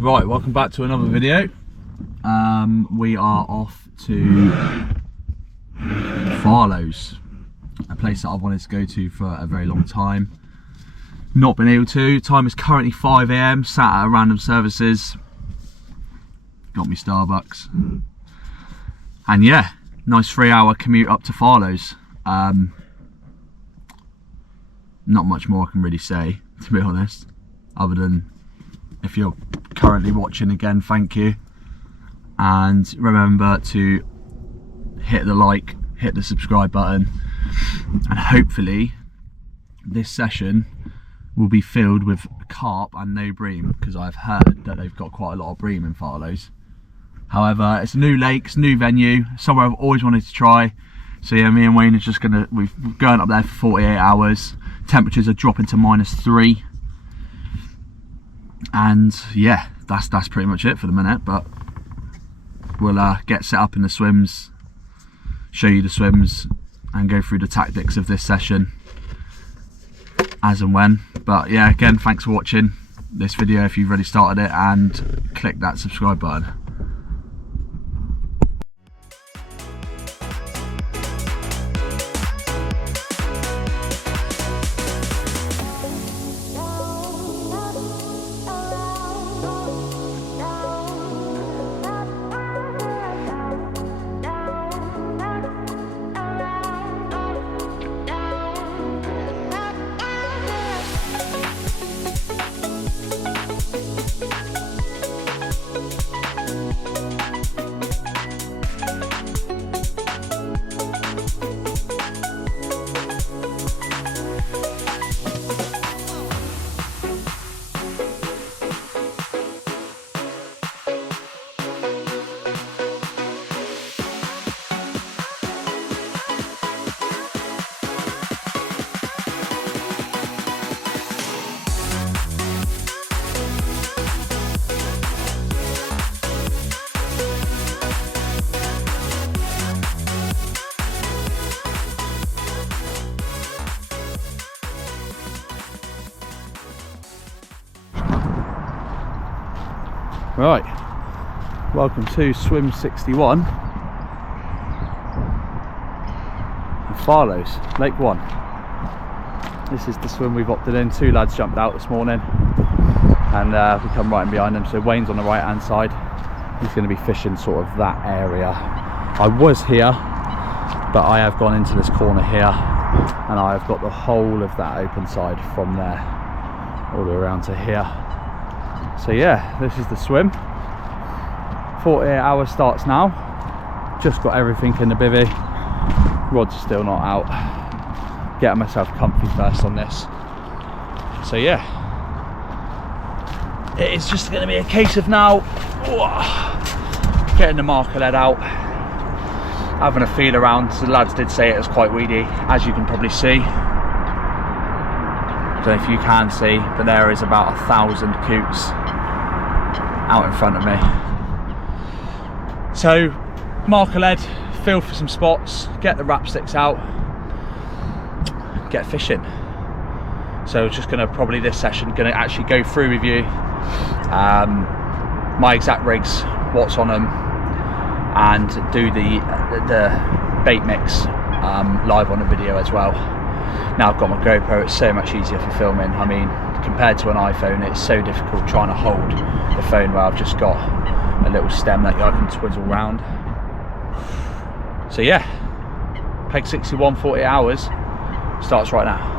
Right, welcome back to another video. We are off to Farlows, a place that I've wanted to go to for a very long time. Not been able to. Time is currently 5 AM, sat at a random services. Got me Starbucks. And yeah, nice 3-hour commute up to Farlows. Not much more I can really say, to be honest, other than if you're currently watching, again, thank you. And remember to hit the like, hit the subscribe button, and hopefully this session will be filled with carp and no bream, because I've heard that they've got quite a lot of bream in Farlows. However, it's a new lake, it's a new venue, somewhere I've always wanted to try. So yeah, me and Wayne are just we're going up there for 48 hours. Temperatures are dropping to -3. And yeah, that's pretty much it for the minute, but we'll get set up in the swims, show you the swims, and go through the tactics of this session as and when. But yeah, again, thanks for watching this video if you've already started it, and click that subscribe button. Right, welcome to swim 61 in Farlows, Lake 1. This is the swim we've opted in. 2 lads jumped out this morning, and we come right in behind them. So Wayne's on the right hand side. He's going to be fishing sort of that area. I was here, but I have gone into this corner here, and I have got the whole of that open side from there all the way around to here. So yeah, this is the swim. 48 hours starts now. Just got everything in the bivvy. Rod's still not out. Getting myself comfy first on this. So yeah, it is just going to be a case of now getting the marker lead out, having a feel around. So the lads did say it was quite weedy, as you can probably see. I don't know if you can see, but there is about 1,000 coots out in front of me. So marker lead, feel for some spots, get the wrap sticks out, get fishing. So just gonna probably this session gonna actually go through with you my exact rigs, what's on them, and do the bait mix live on the video as well. Now I've got my GoPro, it's so much easier for filming. I mean, compared to an iPhone, it's so difficult trying to hold the phone where I've just got a little stem that I can twizzle round. So yeah, Peg 61 48 hours starts right now.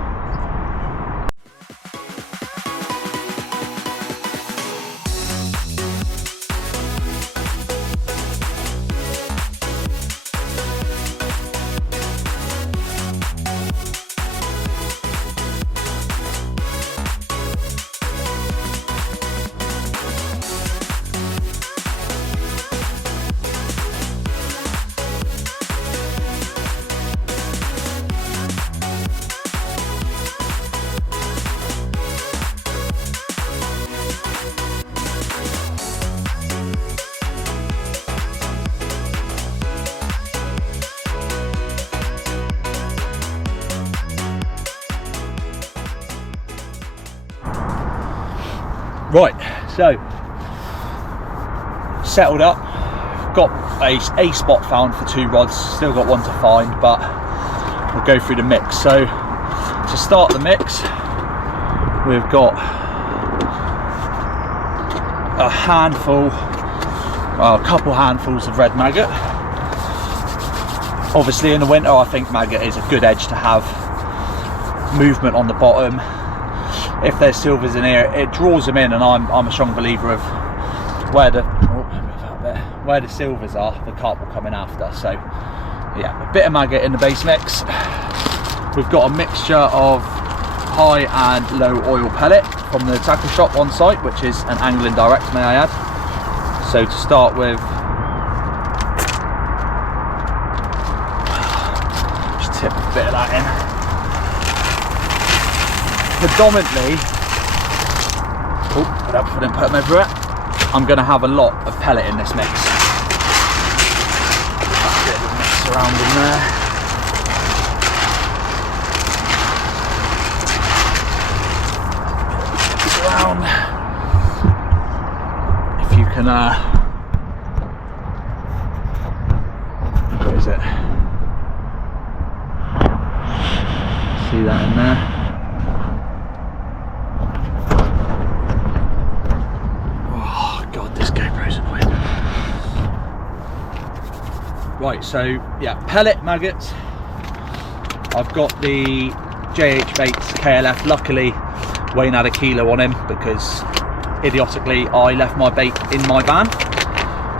Right, so settled up, got a spot found for 2 rods, still got one to find, but we'll go through the mix. So to start the mix, we've got a handful, well, a couple handfuls of red maggot. Obviously in the winter I think maggot is a good edge to have, movement on the bottom. If there's silvers in here, it draws them in, and I'm a strong believer of where the silvers are, the carp will come in after. So yeah, a bit of maggot in the base mix. We've got a mixture of high and low oil pellet from the tackle shop on site, which is an angling direct, may I add. So to start with, just tip a bit of that in. Predominantly, I didn't put them everywhere. I'm going to have a lot of pellet in this mix. A bit of mix around in there. Around. If you can, where is it? See that in there? Right, so yeah, pellet maggots. I've got the JH Baits KLF. Luckily Wayne had a kilo on him because idiotically I left my bait in my van,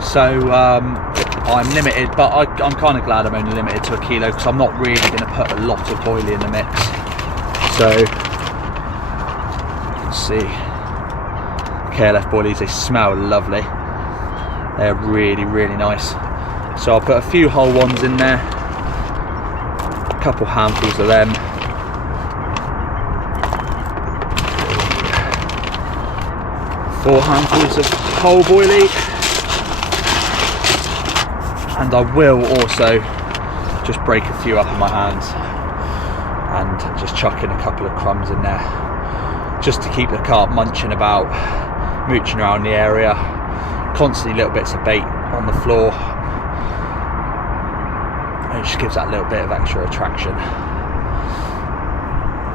so I'm limited, but I'm kind of glad I'm only limited to a kilo, because I'm not really going to put a lot of boilie in the mix. So let's see, KLF boilies, they smell lovely, they're really nice. So I'll put a few whole ones in there, a couple handfuls of them, four handfuls of whole boilie, and I will also just break a few up in my hands and just chuck in a couple of crumbs in there, just to keep the carp munching about, mooching around the area, constantly little bits of bait on the floor. It just gives that little bit of extra attraction.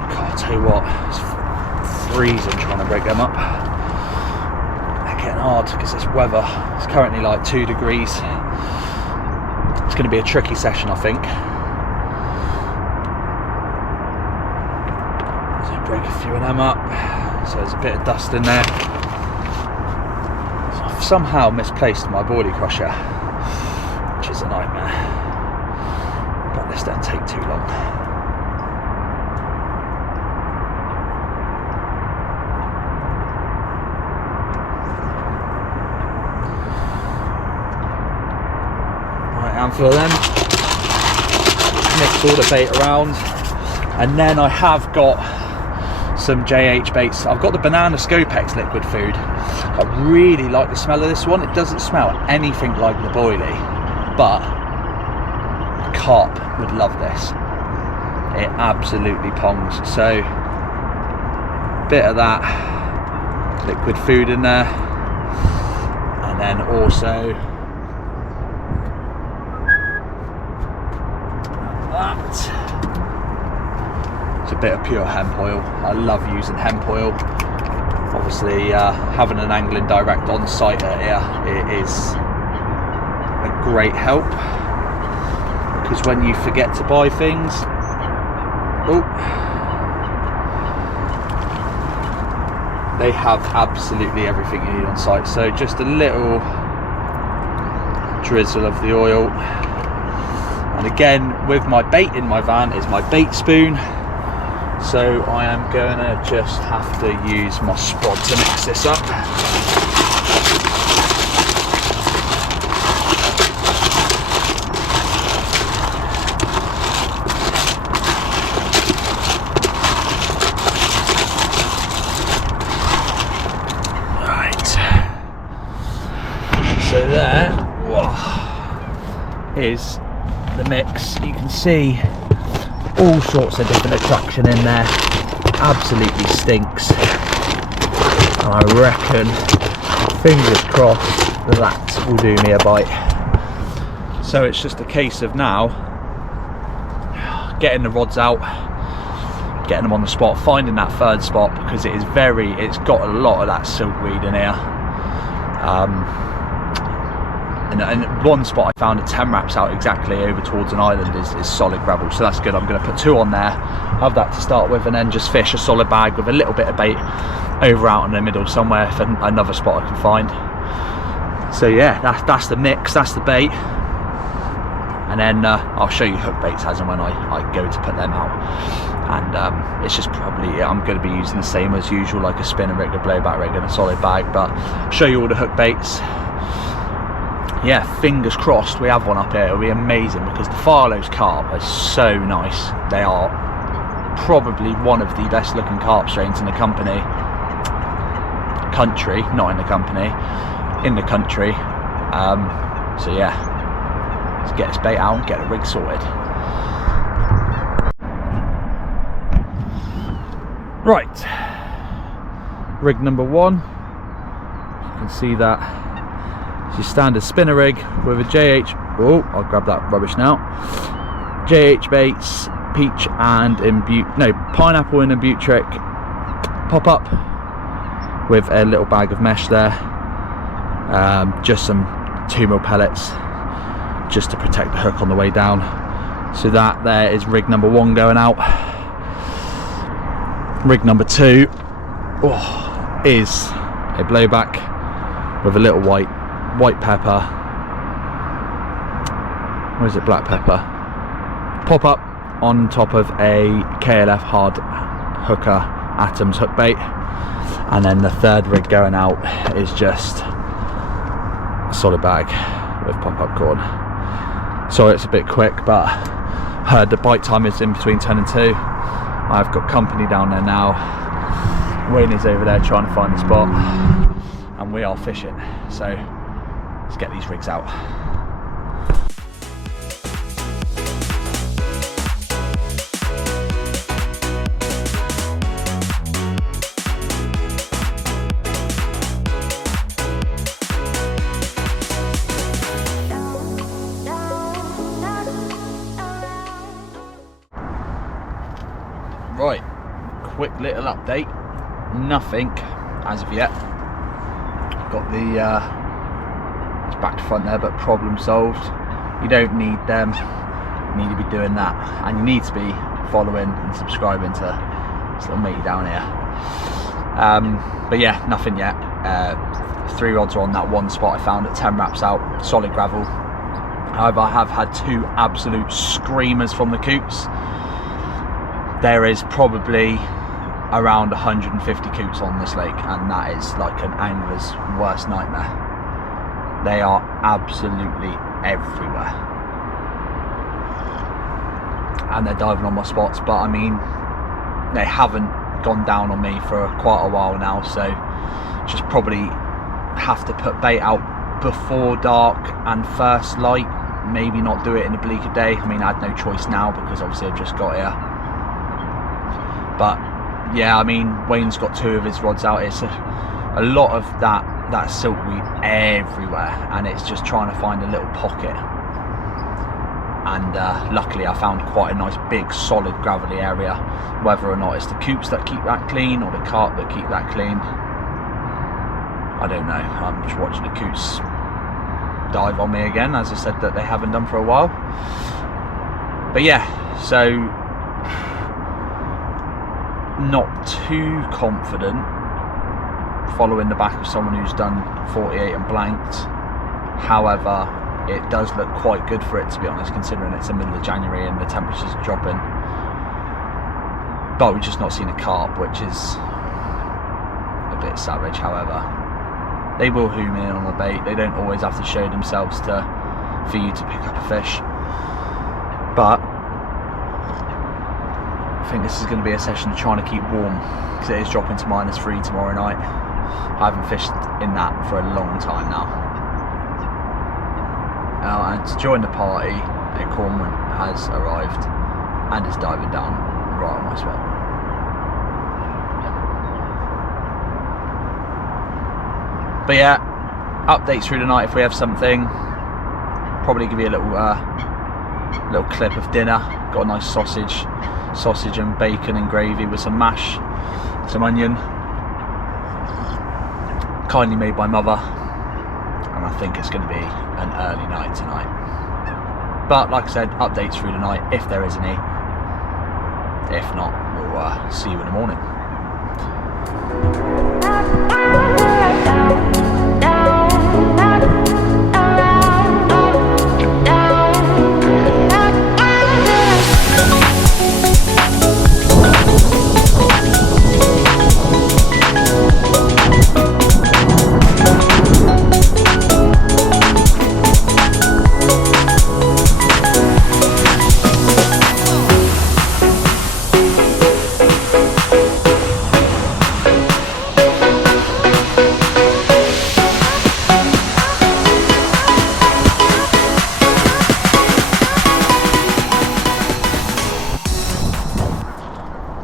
God, I'll tell you what, it's freezing trying to break them up. They're getting hard because this weather, it's currently like 2 degrees. It's going to be a tricky session, I think. So break a few of them up. So there's a bit of dust in there. So I've somehow misplaced my boilie crusher, which is a nightmare. But this don't take too long. Right, handful of them. Mix all the bait around, and then I have got some JH baits. I've got the banana Scopex liquid food. I really like the smell of this one. It doesn't smell anything like the boilie, but carp would love this. It absolutely pongs. So bit of that liquid food in there, and then also that. It's a bit of pure hemp oil. I love using hemp oil. Obviously having an angling direct on site here, it is a great help, because when you forget to buy things, they have absolutely everything you need on site. So just a little drizzle of the oil, and again with my bait in my van is my bait spoon, so I am going to just have to use my spod to mix this up. So there is the mix. You can see all sorts of different attraction in there. Absolutely stinks. And I reckon, fingers crossed, that will do me a bite. So it's just a case of now getting the rods out, getting them on the spot, finding that third spot, because it's got a lot of that silkweed in here. And one spot I found at 10 wraps out exactly over towards an island is solid gravel, so that's good. I'm going to put 2 on there, have that to start with, and then just fish a solid bag with a little bit of bait over out in the middle somewhere for another spot I can find. So yeah, that's the mix, that's the bait. And then I'll show you hook baits as and when I go to put them out. And it's just probably, I'm going to be using the same as usual, like a spinner rig, a blowback rig and a solid bag, but I'll show you all the hook baits. Yeah, fingers crossed we have one up here. It'll be amazing, because the Farlows carp are so nice. They are probably one of the best looking carp strains in the country, not in the company, in the country. So yeah, let's get this bait out and get the rig sorted. Right, rig number 1, you can see that it's your standard spinner rig with a JH, oh, I'll grab that rubbish now, JH baits, peach and pineapple and butric pop up with a little bag of mesh there, just some 2mm pellets just to protect the hook on the way down. So that there is rig number 1 going out. Rig number 2 is a blowback with a little white pepper, where is it, black pepper, pop up on top of a KLF hard hooker Atoms hook bait. And then the third rig going out is just a solid bag with pop-up corn. Sorry it's a bit quick, but heard the bite time is in between 10 and 2. I've got company down there now. Wayne is over there trying to find the spot, and we are fishing. So let's get these rigs out. Right, quick little update. Nothing as of yet. Got the it's back to front there, but problem solved. You don't need them. You need to be doing that, and you need to be following and subscribing to this little matey down here. But yeah, nothing yet. 3 rods are on that one spot I found at 10 wraps out, solid gravel. However, I have had 2 absolute screamers from the coots. There is probably around 150 coots on this lake, and that is like an angler's worst nightmare. They are absolutely everywhere, and they're diving on my spots, but I mean, they haven't gone down on me for quite a while now, so just probably have to put bait out before dark and first light. Maybe not do it in a bleaker day. I mean, I had no choice now because obviously I've just got here. But yeah, I mean, Wayne's got 2 of his rods out. It's a lot of that silkweed everywhere, and it's just trying to find a little pocket. And luckily I found quite a nice big solid gravelly area. Whether or not it's the coops that keep that clean or the carp that keep that clean, I don't know. I'm just watching the coots dive on me again, as I said that they haven't done for a while. But yeah, so not too confident following the back of someone who's done 48 and blanked. However, it does look quite good for it, to be honest, considering it's the middle of January and the temperatures are dropping. But we've just not seen a carp, which is a bit savage. However, they will zoom in on the bait. They don't always have to show themselves for you to pick up a fish. But I think this is going to be a session of trying to keep warm, because it is dropping to -3 tomorrow night. I haven't fished in that for a long time now. And to join the party, a cormorant has arrived and is diving down right on my spot. But yeah, updates through the night if we have something. Probably give you a little clip of dinner. Got a nice sausage and bacon and gravy with some mash, some onion, kindly made by mother, and I think it's going to be an early night tonight. But like I said, updates through the night if there is any. If not, we'll see you in the morning.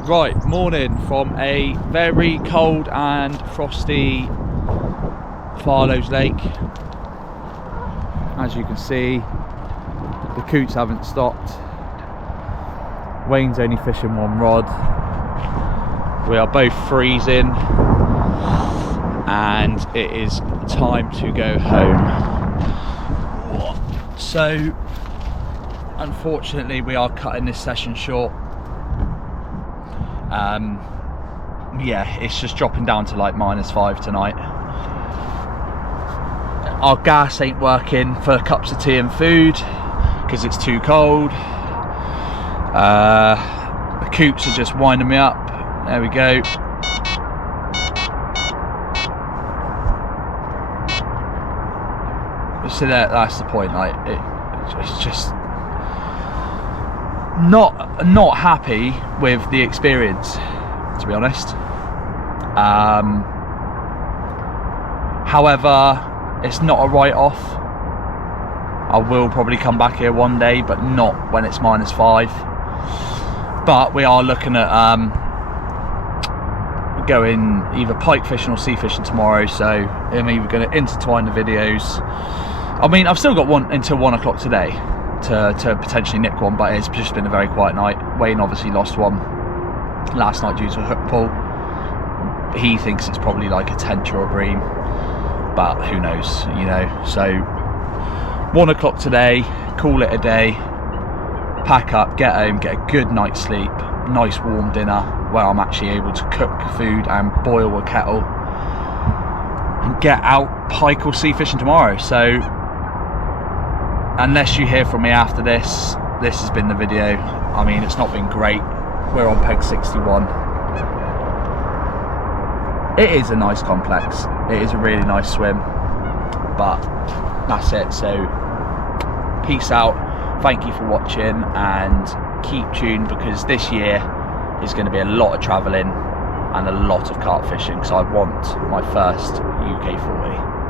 Right, morning from a very cold and frosty Farlows Lake. As you can see, the coots haven't stopped. Wayne's only fishing one rod. We are both freezing and it is time to go home. So unfortunately we are cutting this session short. Yeah, it's just dropping down to like -5 tonight. Our gas ain't working for cups of tea and food because it's too cold. The coots are just winding me up. There we go. So that's the point. Like it's just not happy with the experience, to be honest. However, it's not a write-off. I will probably come back here one day, but not when it's -5. But we are looking at going either pike fishing or sea fishing tomorrow, so I'm either going to intertwine the videos. I mean, I've still got one until 1 o'clock today to potentially nick one, but it's just been a very quiet night. Wayne obviously lost one last night due to a hook pull. He thinks it's probably like a tench or a bream, but who knows, you know. So 1 o'clock today, call it a day, pack up, get home, get a good night's sleep, nice warm dinner where I'm actually able to cook food and boil a kettle and get out pike or sea fishing tomorrow. So unless you hear from me after this has been the video. I mean, it's not been great. We're on peg 61. It is a nice complex. It is a really nice swim, but that's it. So peace out. Thank you for watching and keep tuned, because this year is going to be a lot of travelling and a lot of carp fishing, because I want my first UK 40.